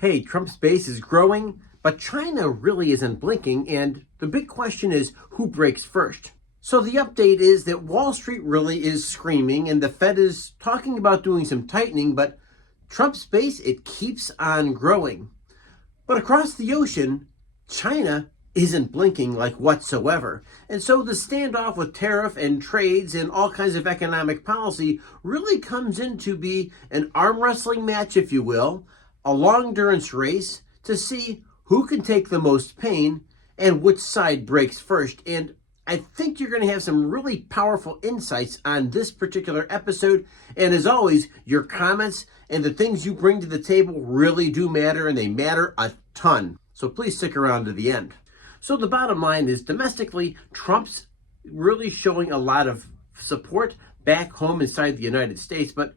Hey, Trump's base is growing, but China really isn't blinking, and the big question is who breaks first? So the update is that Wall Street really is screaming, and the Fed is talking about doing some tightening, but Trump's base, it keeps on growing. But across the ocean, China isn't blinking like whatsoever. And so the standoff with tariff and trades and all kinds of economic policy really comes in to be an arm wrestling match, if you will, a long endurance race to see who can take the most pain and which side breaks first. And I think you're going to have some really powerful insights on this particular episode. And as always, your comments and the things you bring to the table really do matter, and they matter a ton. So please stick around to the end. So the bottom line is domestically, Trump's really showing a lot of support back home inside the United States, but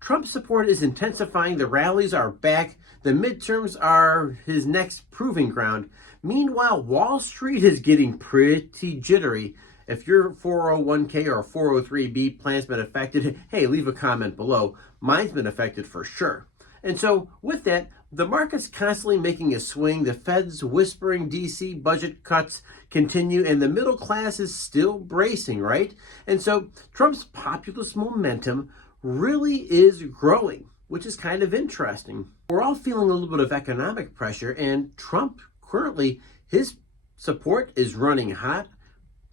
Trump's support is intensifying. The rallies are back. The midterms are his next proving ground. Meanwhile, Wall Street is getting pretty jittery. If your 401k or 403b plan's been affected, hey, leave a comment below. Mine's been affected for sure. And so with that, the market's constantly making a swing. The Fed's whispering DC budget cuts continue, and the middle class is still bracing, right? And so Trump's populist momentum really is growing, which is kind of interesting. We're all feeling a little bit of economic pressure, and Trump currently, his support is running hot,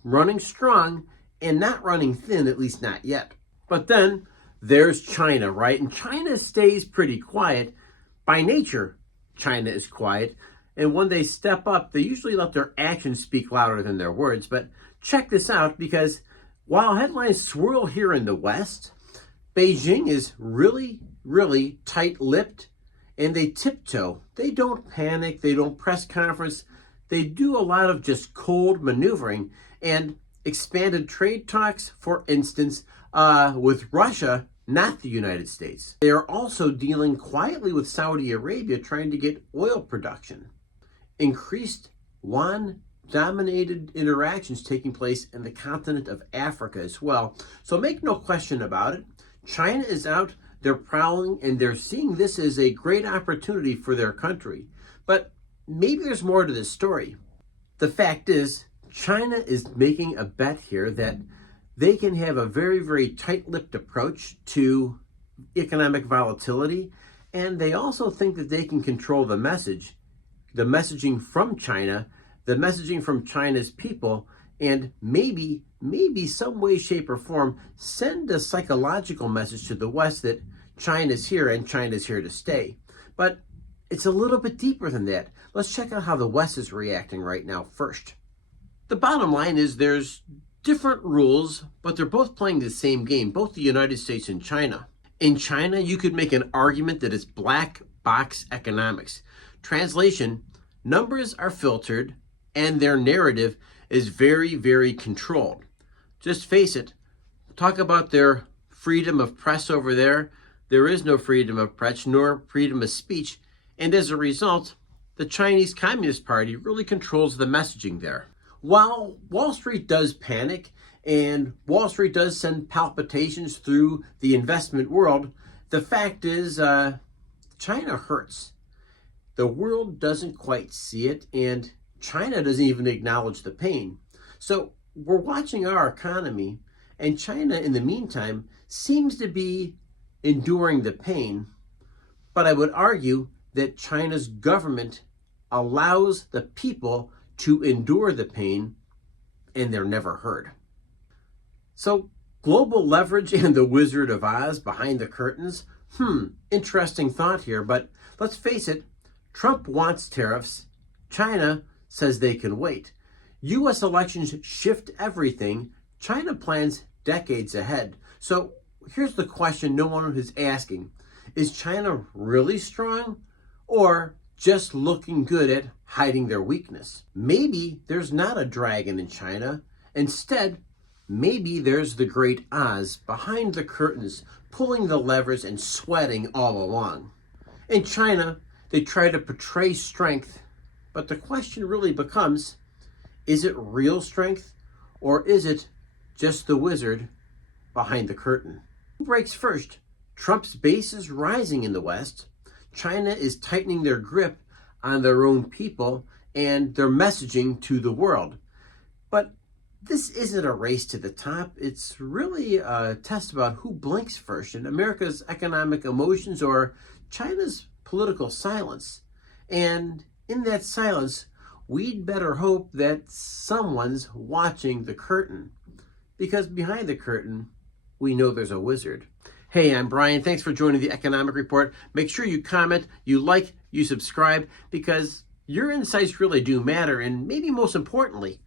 running strong, and not running thin, at least not yet. But then there's China, right? And China stays pretty quiet. By nature, China is quiet. And when they step up, they usually let their actions speak louder than their words. But check this out, because while headlines swirl here in the West, Beijing is really, really tight-lipped, and they tiptoe. They don't panic. They don't press conference. They do a lot of just cold maneuvering and expanded trade talks, for instance, with Russia, not the United States. They are also dealing quietly with Saudi Arabia, trying to get oil production. Increased yuan-dominated interactions taking place in the continent of Africa as well. So make no question about it. China is out, they're prowling, and they're seeing this as a great opportunity for their country. But maybe there's more to this story. The fact is, China is making a bet here that they can have a very, very tight-lipped approach to economic volatility, and they also think that they can control the message, the messaging from China, the messaging from China's people, and maybe some way, shape, or form send a psychological message to the West that China's here and China's here to stay. But it's a little bit deeper than that. Let's check out how the West is reacting right now first. The bottom line is there's different rules, but they're both playing the same game, both the United States and China. In China, you could make an argument that it's black box economics. Translation, numbers are filtered and their narrative is very, very controlled. Just face it, talk about their freedom of press over there. There is no freedom of press nor freedom of speech. And as a result, the Chinese Communist Party really controls the messaging there. While Wall Street does panic and Wall Street does send palpitations through the investment world, the fact is China hurts. The world doesn't quite see it, and China doesn't even acknowledge the pain. So we're watching our economy, and China, in the meantime, seems to be enduring the pain. But I would argue that China's government allows the people to endure the pain, and they're never heard. So global leverage and the Wizard of Oz behind the curtains? Interesting thought here, but let's face it, Trump wants tariffs. China says they can wait. U.S. elections shift everything. China plans decades ahead. So here's the question no one is asking. Is China really strong, or just looking good at hiding their weakness? Maybe there's not a dragon in China. Instead, maybe there's the great Oz behind the curtains, pulling the levers and sweating all along. In China, they try to portray strength, but the question really becomes, is it real strength, or is it just the wizard behind the curtain? Who breaks first? Trump's base is rising in the West. China is tightening their grip on their own people and their messaging to the world. But this isn't a race to the top. It's really a test about who blinks first, in America's economic emotions or China's political silence. And in that silence, we'd better hope that someone's watching the curtain. Because behind the curtain, we know there's a wizard. Hey, I'm Brian. Thanks for joining the Economic Report. Make sure you comment, you like, you subscribe, because your insights really do matter. And maybe most importantly,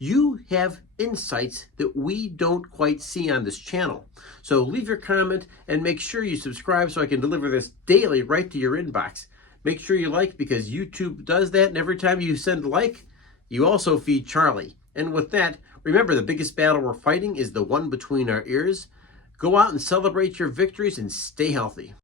you have insights that we don't quite see on this channel. So leave your comment and make sure you subscribe so I can deliver this daily right to your inbox. Make sure you like, because YouTube does that, and every time you send a like, you also feed Charlie. And with that, remember, the biggest battle we're fighting is the one between our ears. Go out and celebrate your victories and stay healthy.